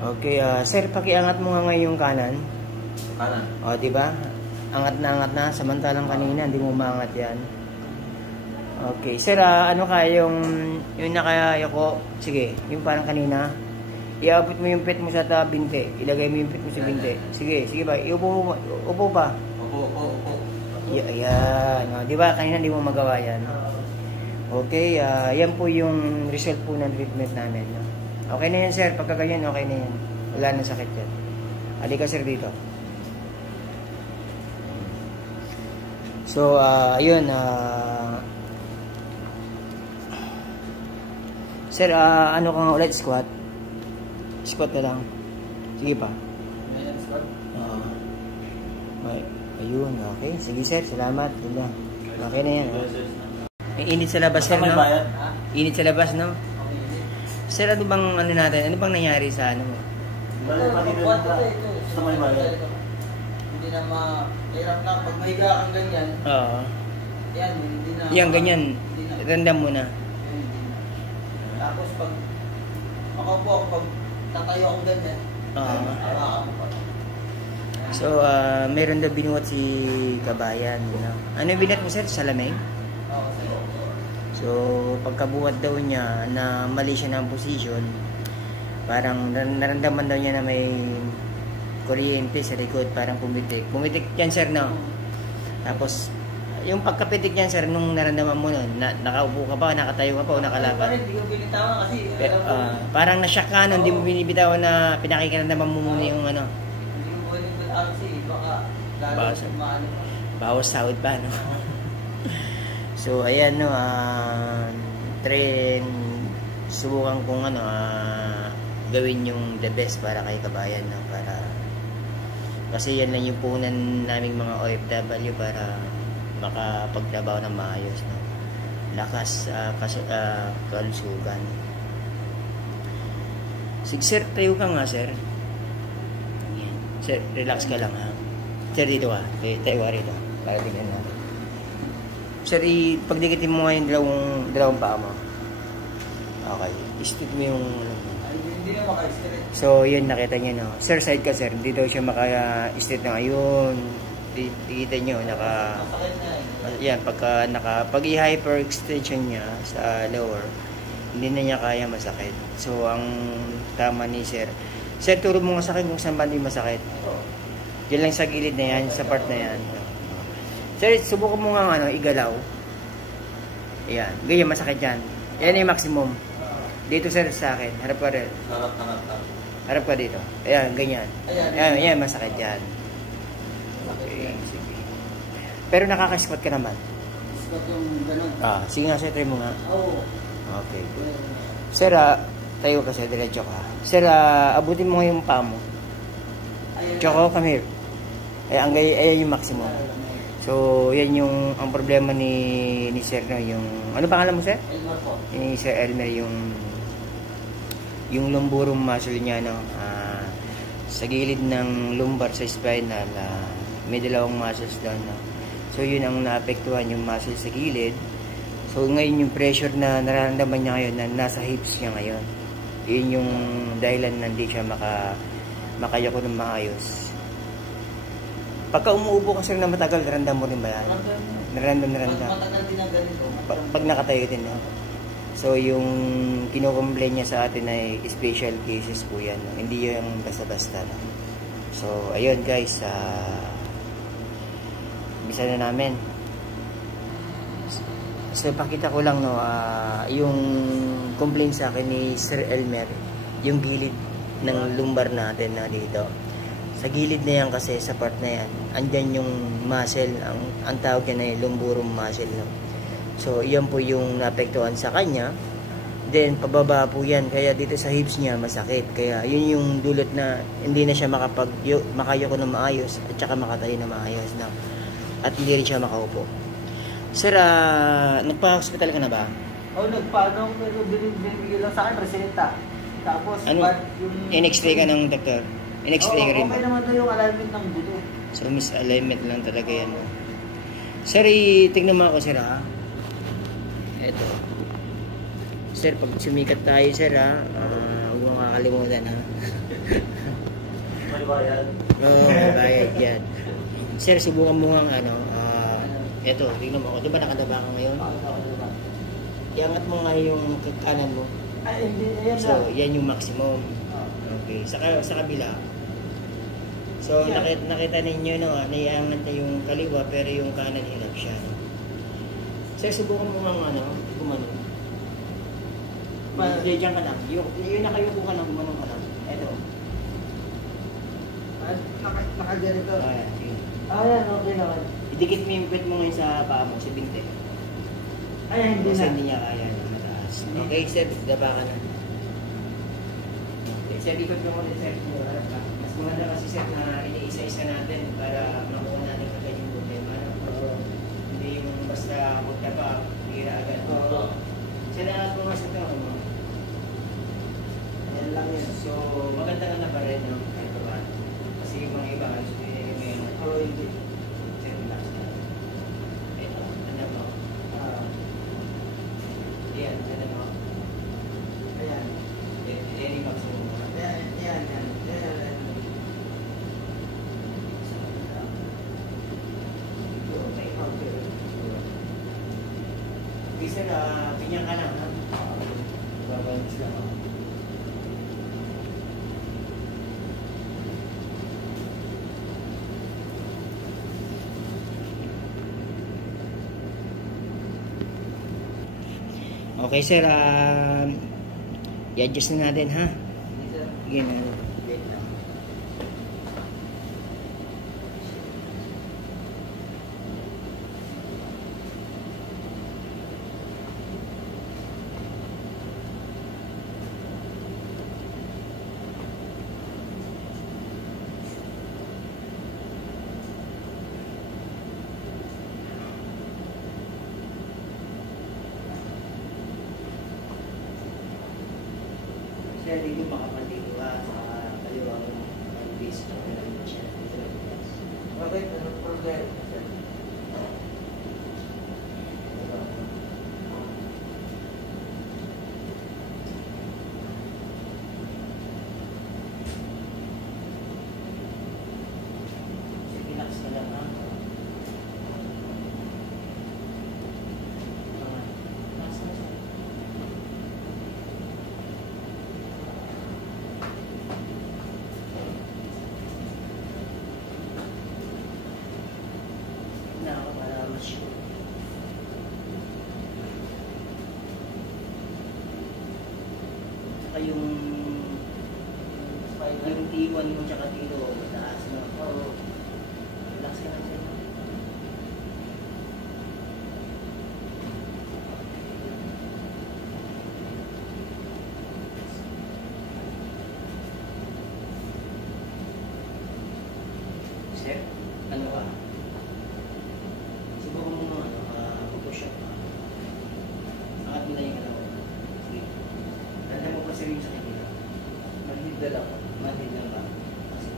Okay, sir, pakiangat mo nga ngayon yung kanan. Kanan? O, diba? Angat na, samantalang kanina, hindi mo maangat yan. Okay, sir, ano kaya yung nakaya ko? Sige, yung parang kanina. Iabot mo yung pet mo sa binte. Ilagay mo yung pet mo sa binte. Sige ba? Upo pa. Upo. Ayan. O, diba? Kanina hindi mo magawa yan. Okay, yan po yung result po ng treatment namin. No? Okay na yan, sir. Pagka ganyan, okay na yan. Wala nang sakit yan. Halika, sir, dito. So, ayun. Sir, ano ka nga ulit? Squat? Squat na lang. Sige pa. Squat? Ayun, okay. Sige, sir. Salamat. Okay na yan. May init sa labas, sir, no? Init sa labas, no? Sir, ano bang natin? Ano bang nangyari sa ano mo? Hindi na mahirap na. Pag mahiga kang ganyan, Oo. yan, hindi na. Yan, ganyan. Randam mo na. Tapos pag pag tatayo akong ganyan, So, meron daw binuhat si Kabayan. You know? Ano yung binuhat mo, sir? Salameng? So, pagkabuhat daw niya na mali siya ng position, parang naramdaman daw niya na may kuryente sa likod, parang pumitik. Pumitik yan, sir, no? Tapos, yung pagkapitik yan, sir, nung naramdaman mo nun, nakaupo ka ba, nakatayo ka pa, o nakalaban? Hindi ko binitawan kasi parang nasyak ka, no? Hindi mo binibitawan na pinakikaramdaman mo muna yung ano. Hindi ko pwedeng binitawan kasi baka lalo maano. Bawas sahod pa, no? So, ayan, no, subukan kong gawin yung the best para kay Kabayan, no, para kasi yan lang yung punan naming mga OFW para makapagtrabaho ng maayos, no. Lakas, kalusugan. Sige, sir, tayo ka nga, sir. Ayan. Sir, relax ka lang, ha. Sir, dito ka. Tayo ka rito. Para tignan natin. Sir, pagdikitin mo nga yung dalawang paa mo. Okay. I-stick mo yung... Hindi na maka-straight. So, yun, nakita niyo, no? Sir, side ka, sir. Hindi daw siya maka-straight na ayun. Dikita nyo, Masakit na eh. yan, pag i-hyperextension niya sa lower, hindi na niya kaya masakit. So, ang tama ni sir, turo mo nga sa akin kung saan ba hindi masakit. Diyan lang sa gilid na yan, sa part na yan. Sir, subukan mo nga igalaw. Ayan, ganyan, masakit yan. Yan yung maximum. Dito, sir, sa akin. Harap ka rin. Harap ka dito. Ayan, ganyan. Ayan, masakit yan. Okay, sige. Pero nakaka-squat ka naman. Squat yung ganun. Sige nga, sir, try mo nga. Oo. Okay, good. Sir, tayo ka, sir, diretso ka. Sir, abutin mo yung paa mo. Choco, come here. Ayan yung maximum. So, yan yung ang problema ni sir, no, yung ano pangalan mo, sir? Elmer po. Ni Sir Elmer, yung lumbarum muscle niya, no, sa gilid ng lumbar sa spinal, may dalawang muscles doon, no. So, yun ang naapektuhan yung muscle sa gilid. So, ngayon yung pressure na nararamdaman niya ngayon na nasa hips niya ngayon. Yun yung dahilan na hindi siya makayako ng maayos. Pagka umuupo ka, sir, na matagal, narandam mo rin ba yan? Narandam. Matagal din ang ganito. Pag nakatayo din, no? So, yung kinukomplain niya sa atin ay special cases po yan, no? Hindi yung basta-basta, no? So, ayun, guys. Bisa na namin. So, pakita ko lang, no, yung complaint sa akin ni Sir Elmer, yung gilid ng lumbar natin na dito. Sa gilid na yan kasi, sa part na yan, andyan yung muscle, ang tawag yan ay lumbarum muscle, no? So, yan po yung naapektuhan sa kanya. Then, pababa po yan. Kaya dito sa hips niya, masakit. Kaya, yun yung dulot na hindi na siya makayoko na maayos at saka makatayo na maayos, no? At hindi rin siya makaupo. Sir, nagpa-hospital ka na ba? Nagpaano, pero binibigyan lang sa akin, reseta. Tapos, ano? In-x-ray ka ng doktor? In-x-ray ka rin ba? Okay naman na yung alignment ng buto. So, misalignment lang talaga yan. Sir, tignan mo ako, sir, ha? Ito. Sir, pag sumikat tayo, sir, ha? Huwag mo kakalimutan, ha? May bayan. Oo, may bayad yan. Sir, subukan mo nga ano, eto, tingnan mo ako. Di ba nakadaba ka ngayon? Iangat mo nga yung kanan mo. Ay, hindi. Ayan So, yan yung maximum. Okay. Sa kabila. So, nakita ninyo, no, naiangat na yung kaliwa, pero yung kanan hinap siya. No? Sir, subukan mo nga ano, gumano. Hindi, dyan ka lang. Yung nakayuko ka lang, gumano ka lang. Eto. Nakaganito. Ayan, sige. Ayan, okay naman. Idikit mo yung pet mo ngayon sa paa mo, sa binte. Ayan, hindi Kasi na. hindi niya kaya na mataas. Okay, sir, daba ka na. Okay, sir, ikot ka muna, sir. Harap ka. Mas maganda kasi, sir, na iniisa-isa natin para makuha natin agad yung problema. No? Hindi yung basta punta ka, bira agad. Sir, nakat mo mas ito. No? Ayan lang yun. So, maganda ka na pa rin, no? Ito ba? Kasi yung mga iba, halos pinili mo yung Hindi. sir, relax ka. Ito, ano mo? Yan, ano mo? Ayan. Yan yung maximum mo. Ayan. Okay, sir, pinyan ka lang, ha? Babalance lang ako. Okay, sir, i-adjust na natin, ha? Sige na. Wait lang. Sir, dito makapandito ka sa kaliwang base ko na lang siya. Bakit? Anong problema? Relax ka lang, ha? Relax ka lang. Na ako para mas sure. Saka yung T1 mo tsaka T2 mataas, no? Oo. Relax ka lang, sir. Sir, ano ka? Subukan mo mga push up. Angat mo na yung ano. Sige. Tanda mo pa sir yung sa kanila. Manhid na lang. Manhid lang ba? Kasi,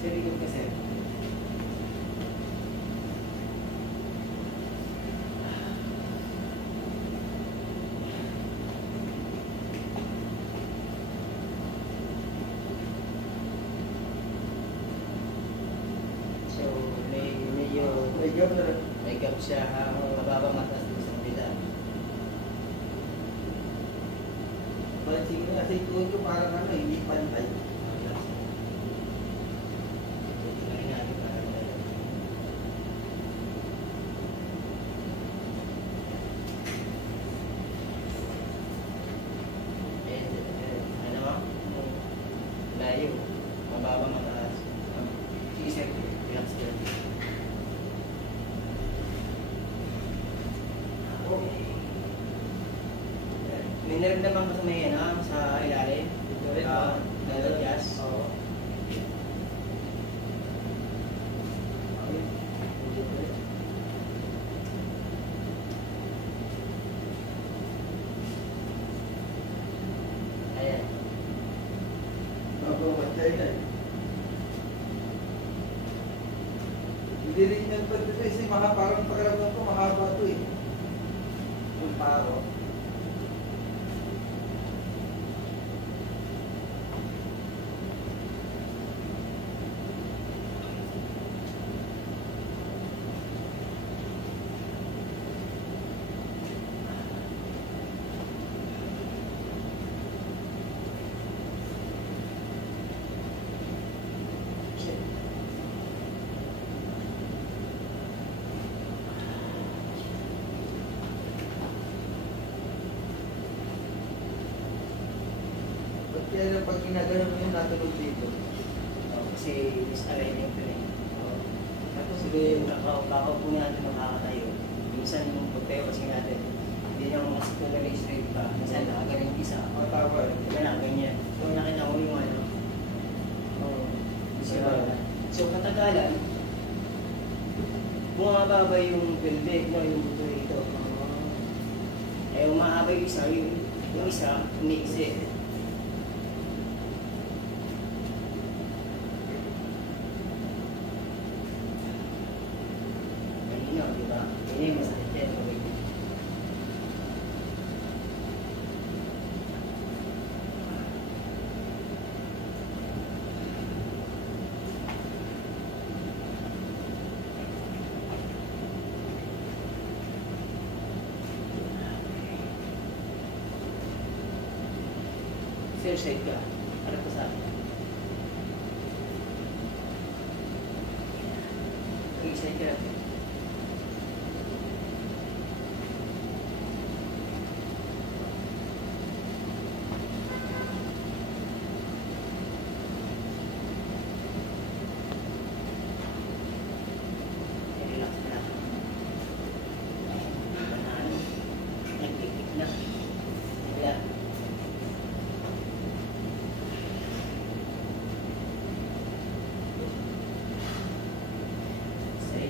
Sa likod kasi. So, medyo may gap siya, mababa matas sa kabila. Pansin ko kasi ito parang ano, hindi pantay. Layo, mababa mataas. Sige sir, relax lang. Okay. May naramdaman ko sa may ano, sa ilalim. Naladyas. Oo. Ayan. Hindi rin yan pag ito kasi parang pakiramdam ko mahaba ito eh. Yung paro. Kaya pag ginagano mo yun, natulog dito. Kasi misalignment ko rin. Tapos yung kakaupo natin makakatayo. Minsan yung pagtayo kasi natin, hindi niya kasi kung straight pa. Minsan nakagaling isa. Matawa. Diba na, ganyan. So nakita ko yung ano. So katagalan, bumababa yung pelvic, no, yung buto rito. Eh umahaba yung isa, yung isa, umiiksi. Diba? Ini yung masakit yan. Fair side ka. Harap ka sa akin. Okay, side ka natin.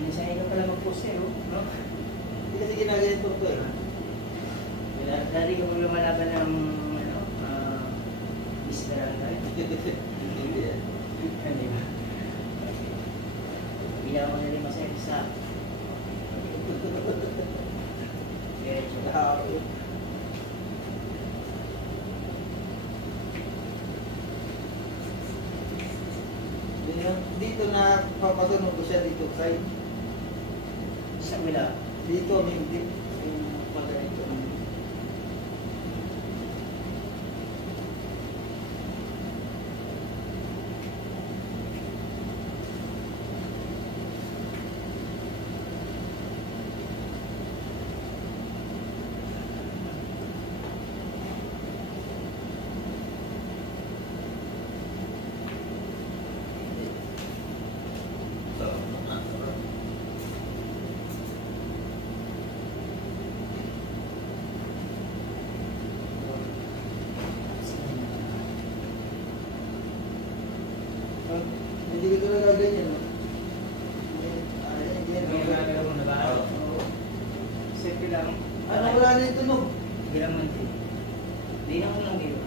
Minsan ka pala mag-post no? Hindi kasi ginaganito ko eh. Dati ka pag lumalaban ng Mr. Angay. Hindi yan. Hindi ba? Binawa mo na rin masaya sa dito na papatunog ko siya dito side. Sa wala. Dito yung pagganito. Hindi ko talaga ganyan. May gagawin mo na ba? Oo. Safety lang. Ano wala na yung tunog? Hindi naman din. Hindi na ko lang dito.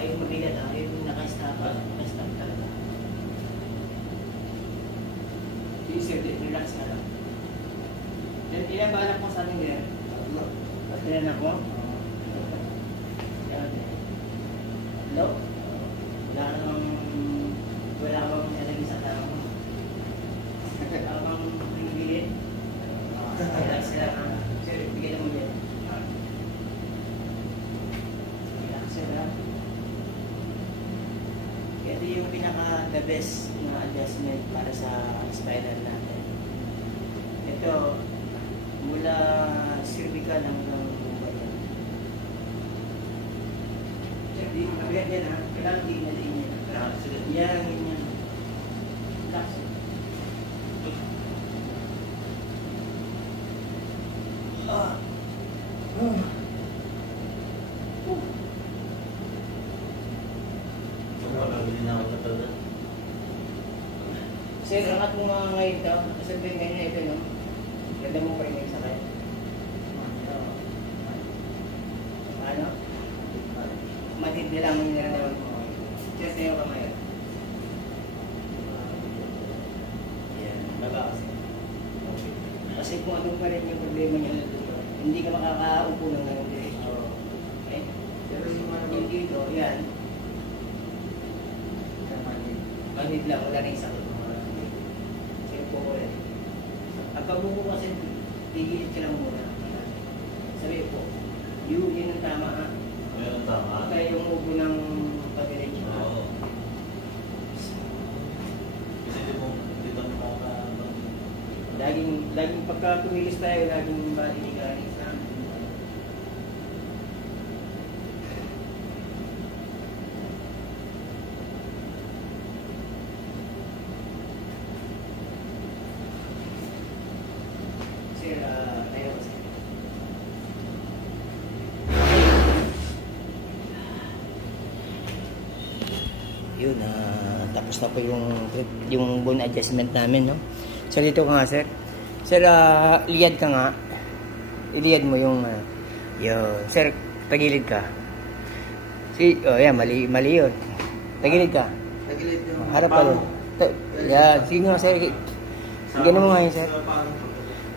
Ayaw mabigat, ayaw naka-stop. Naka-stop talaga. Sige sir, relax ka lang. Then, ilan ba anak mo sa ating ganyan? Tatlo na ako? Hello? Wala kang nalagay sa tao mo. Wala kang pinigilin. Relax ka lang ha. Sir, bigyan mo yan. Relax ka lang. Ito yung pinaka-the best na adjustment para sa spinal natin. Ito, mula cervical hanggang lumbar. Sir, di magagad yan ha. Kailangan di na din yan. Yan, yan. Relax. Sir, angat mo mga ngayon ito. Sabihin ngayon na ito, no? Ganda mo pa rin ngayon sa kaya. Ano? Matid nila mo yung nararamdaman mo. Just na yung kamay. Yan, baba kasi. Kasi kung ano pa rin yung problema niya, hindi ka makakaupo ng ngayon diretso. Okay? Pero yung dito, yan. Manid lang, wala na yung sakit. Ang pagbuko kasi, tigilid ka lang muna. Sabi po, yun ang tama ha. Yun ang tama. Kaya yung ubo ng pag-diretso ha. Oo. Kasi dito mo laging pagka tumilis tayo, laging maliliganin sa amin. Yun, tapos na po yung bone adjustment namin, no? So, dito ka nga, sir. Sir, liyad ka nga. Iliyad mo yung, yun. Sir, tagilid ka. Oh, yan, mali yun. Tagilid ka. Tagilid yung harap ka doon. Yan, sige nga, sir. Ganun mo nga yun, sir.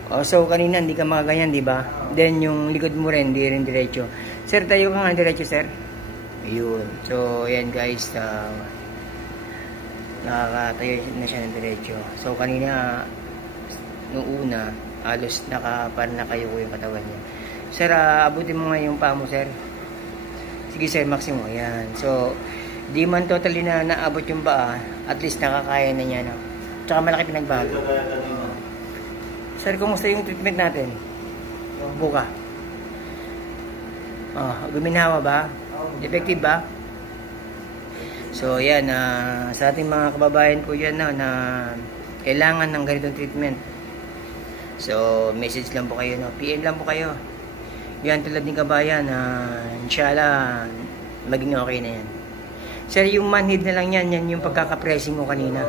Oh, so, kanina, hindi ka makaganyan, di ba? Then, yung likod mo rin, hindi rin diretso. Sir, tayo ka nga diretso, sir. Ayun. So, ayan guys, nakakatayo na siya ng diretso. So, kanina, nung una, halos parang nakayuko yung katawan niya. Sir, abutin mo nga yung paa mo, sir. Sige, sir, maximum. Ayan. So, di man totally na naabot yung paa, at least nakakaya na niya, no? Tsaka malaki pinagbago. Sir, kumusta yung treatment natin? Buka. Guminawa ba? Effective ba? So, yan. Sa ating mga kababayan po yan na kailangan ng ganitong treatment. So, message lang po kayo. PM lang po kayo. Yan, tulad ng kabayan. Inshallah, maging okay na yan. Sir, yung manhid na lang yan. Yan yung pagkakapressing mo kanina.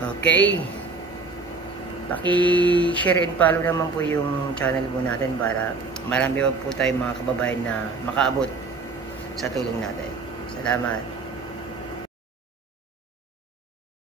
Okay. Paki-share and follow naman po yung channel po natin para marami pa po tayong mga kababayan na makaabot sa tulong natin. Salamat.